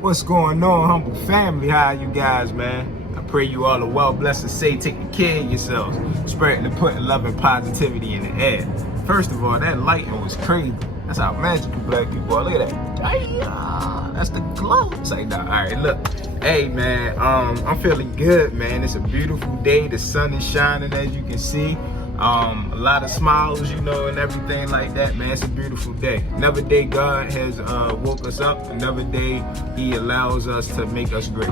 What's going on, humble family? How you guys, man? I pray you all are well, blessed, and safe, taking care of yourselves, spreading and putting love and positivity in the air. First of all, that lighting was crazy. That's how magical black people are. Look at that. That's the glow. It's like, nah, all right, look. Hey, man, I'm feeling good, man. It's a beautiful day. The sun is shining, as you can see. A lot of smiles, you know, and everything like that, man. It's a beautiful day. Another day God has woke us up. Another day He allows us to make us great.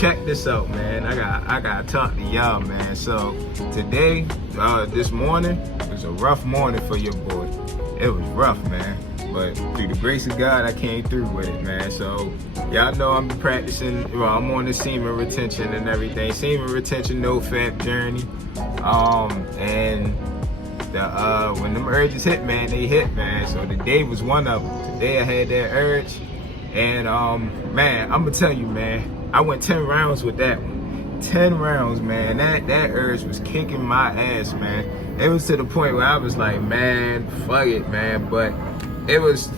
Check this out, man. I gotta talk to y'all, man. So today, this morning was a rough morning for your boy. It was rough, man. But through the grace of God, I came through with it, man. So y'all know I'm practicing. Well, I'm on the semen retention and everything. Semen retention, NOFAP journey. And when them urges hit, man, they hit, man. So today was one of them. Today I had that urge, and man, I'm gonna tell you, man, I went 10 rounds with that one. 10 rounds, man. That urge was kicking my ass, man. It was to the point where I was like, man, fuck it, man. But it was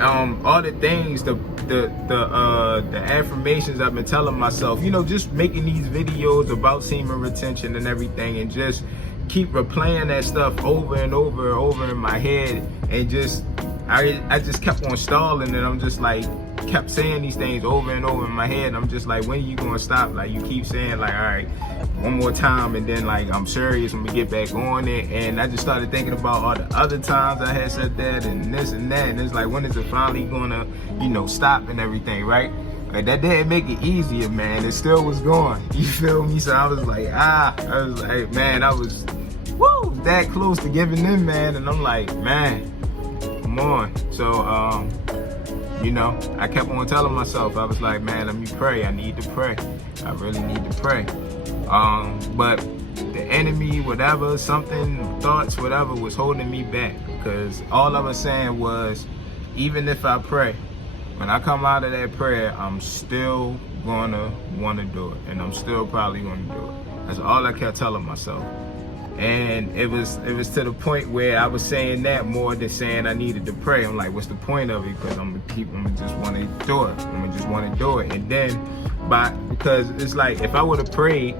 all the things, the affirmations I've been telling myself, you know, just making these videos about semen retention and everything, and just keep replaying that stuff over and over and over in my head, and just I just kept on stalling, and I'm just like kept saying these things over and over in my head, and I'm just like, when are you gonna stop? Like, you keep saying like, all right, one more time, and then like, I'm serious, when we get back on it. And I just started thinking about all the other times I had said that and this and that, and it's like, when is it finally gonna, you know, stop and everything, right? Like, that didn't make it easier, man. It still was going, you feel me? So I was like, I was like, man, I was that close to giving in, man. And I'm like, man, come on. So you know, I kept on telling myself, I was like, man, let me pray. I need to pray. I really need to pray. But the enemy, whatever, something, thoughts, whatever, was holding me back. Because all I was saying was, even if I pray, when I come out of that prayer, I'm still gonna want to do it. And I'm still probably gonna do it. That's all I kept telling myself. And it was to the point where I was saying that more than saying I needed to pray. I'm like, what's the point of it? Because I'm gonna just want to do it. I'm gonna just want to do it. And then, because it's like, if I would have prayed,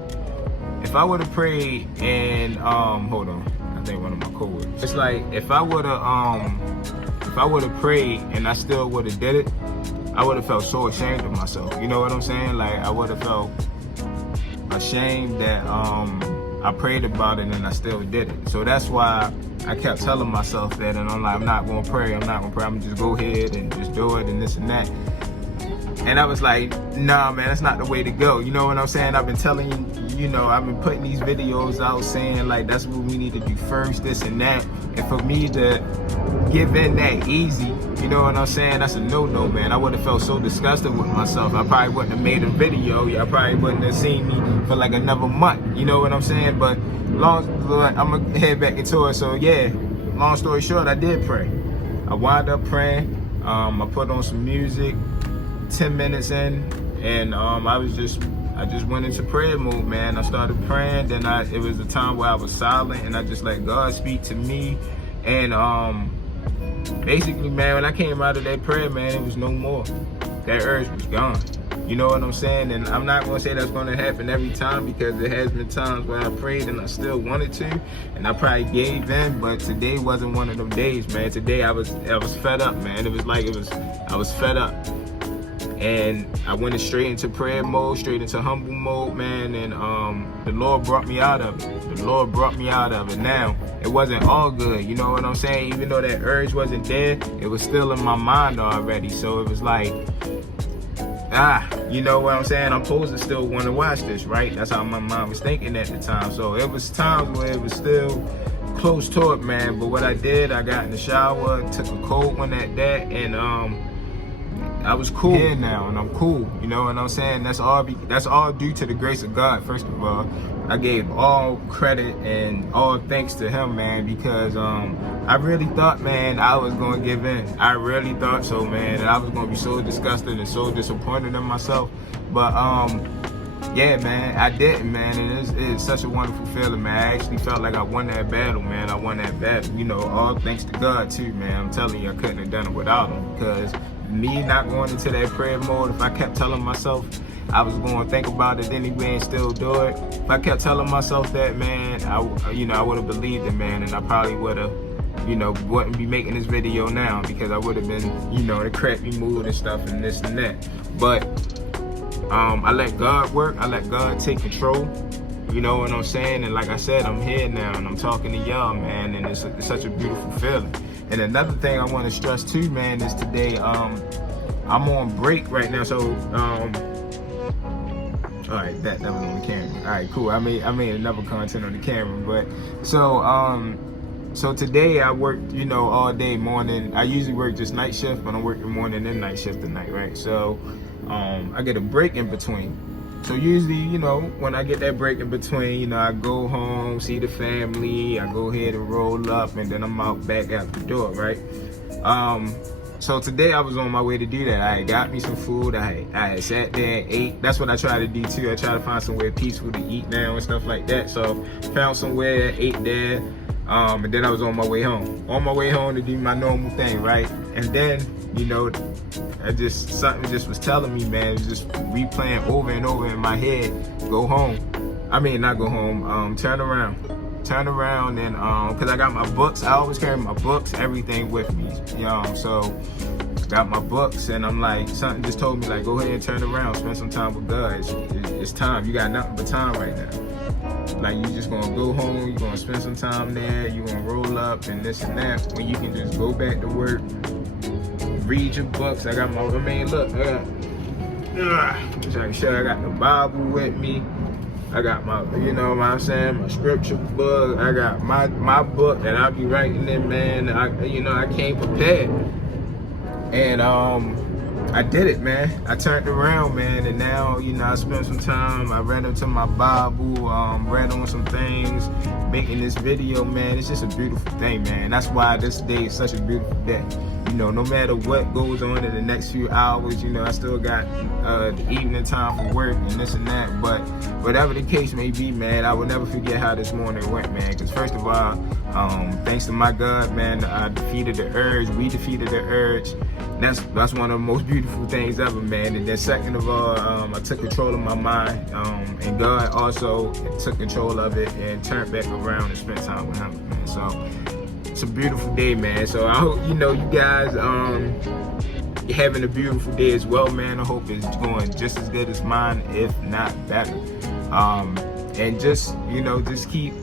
and hold on, I think one of my coworkers. It's like, if I would have prayed and I still would have did it, I would have felt so ashamed of myself. You know what I'm saying? Like, I would have felt ashamed that I prayed about it and I still did it. So that's why I kept telling myself that, and I'm like, I'm not gonna pray, I'm gonna just go ahead and just do it and this and that. And I was like, nah, man, that's not the way to go. You know what I'm saying? I've been telling you, you know, I've been putting these videos out saying like, that's what we need to do first, this and that. And for me to give in that easy, you know what I'm saying? That's a no-no, man. I would have felt so disgusted with myself. I probably wouldn't have made a video. Y'all probably wouldn't have seen me for like another month. You know what I'm saying? But I'm gonna head back into it. So yeah, long story short, I did pray. I wound up praying. I put on some music. 10 minutes in, and I just went into prayer mode, man. I started praying, then it was a time where I was silent, and I just let God speak to me. And basically, man, when I came out of that prayer, man, it was no more. That urge was gone. You know what I'm saying? And I'm not gonna say that's gonna happen every time, because there has been times where I prayed and I still wanted to, and I probably gave in, but today wasn't one of them days, man. Today I was fed up, man. I was fed up. And I went straight into prayer mode, straight into humble mode, man. And the Lord brought me out of it. The Lord brought me out of it. Now, it wasn't all good, you know what I'm saying? Even though that urge wasn't there, it was still in my mind already. So it was like, you know what I'm saying? I'm supposed to still want to watch this, right? That's how my mind was thinking at the time. So it was times where it was still close to it, man. But what I did, I got in the shower, took a cold one at that, and I was cool here now, and I'm cool. You know what I'm saying? That's all due to the grace of God. First of all, I gave all credit and all thanks to Him, man, because I really thought, man, I was gonna give in. I really thought so, man, and I was gonna be so disgusted and so disappointed in myself. But yeah, man, I didn't, man, and it's such a wonderful feeling, man. I actually felt like I won that battle, man. I won that battle, you know, all thanks to God too, man. I'm telling you, I couldn't have done it without Him, because me not going into that prayer mode, if I kept telling myself I was going to think about it anyway and still do it, if I kept telling myself that, man, I would have believed it, man, and I probably would have, wouldn't be making this video now, because I would have been, in a crappy mood and stuff and this and that. But I let God work. I let God take control. You know what I'm saying? And like I said, I'm here now and I'm talking to y'all, man, and it's such a beautiful feeling. And another thing I want to stress too, man, is today I'm on break right now. So all right, that was on the camera. All right, cool. I made another content on the camera, but so today I worked, all day morning. I usually work just night shift, but I'm working morning and night shift tonight, right? So I get a break in between. So usually, when I get that break in between, I go home, see the family, I go ahead and roll up, and then I'm back out the door, right? So today I was on my way to do that. I had got me some food. I had sat there and ate. That's what I try to do too. I try to find somewhere peaceful to eat now and stuff like that. So found somewhere, ate there, and then I was on my way home. On my way home to do my normal thing, right? And then, something just was telling me, man, it was just replaying over and over in my head, go home. I mean, not go home, turn around and because I got my books. I always carry my books, everything with me, so got my books, and I'm like, something just told me, like, go ahead and turn around, spend some time with God. It's time. You got nothing but time right now. Like, you just gonna go home, you're gonna spend some time there, you're gonna roll up and this and that, when you can just go back to work, read your books. I got my, look, I got the Bible with me. I got my, my scripture book. I got my book that I'll be writing in, man. I came prepared. And I did it, man. I turned around, man, and now, I spent some time. I read into my Bible, read on some things, making this video, man. It's just a beautiful thing, man. That's why this day is such a beautiful day. No matter what goes on in the next few hours, I still got the evening time for work and this and that. But whatever the case may be, man, I will never forget how this morning went, man. Because first of all, thanks to my God, man, I defeated the urge. We defeated the urge. That's one of the most beautiful things ever, man. And then second of all, I took control of my mind, and God also took control of it and turned back around and spent time with Him, man. So it's a beautiful day, man. So I hope you guys you're having a beautiful day as well, man. I hope it's going just as good as mine, if not better. And just keep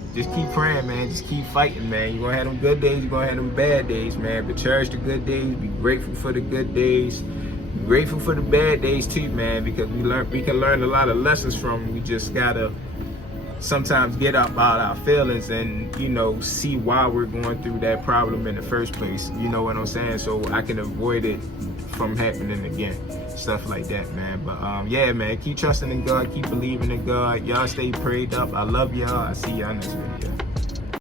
praying, man. Just keep fighting, man. You're gonna have them good days, you're gonna have them bad days, man. But cherish the good days. Be grateful for the good days. Be grateful for the bad days too, man. Because we can learn a lot of lessons from them. We just gotta sometimes get up out our feelings and see why we're going through that problem in the first place. You know what I'm saying? So I can avoid it from happening again. Stuff like that, man. But yeah, man, keep trusting in God, keep believing in God. Y'all stay prayed up. I love y'all. I see y'all next video.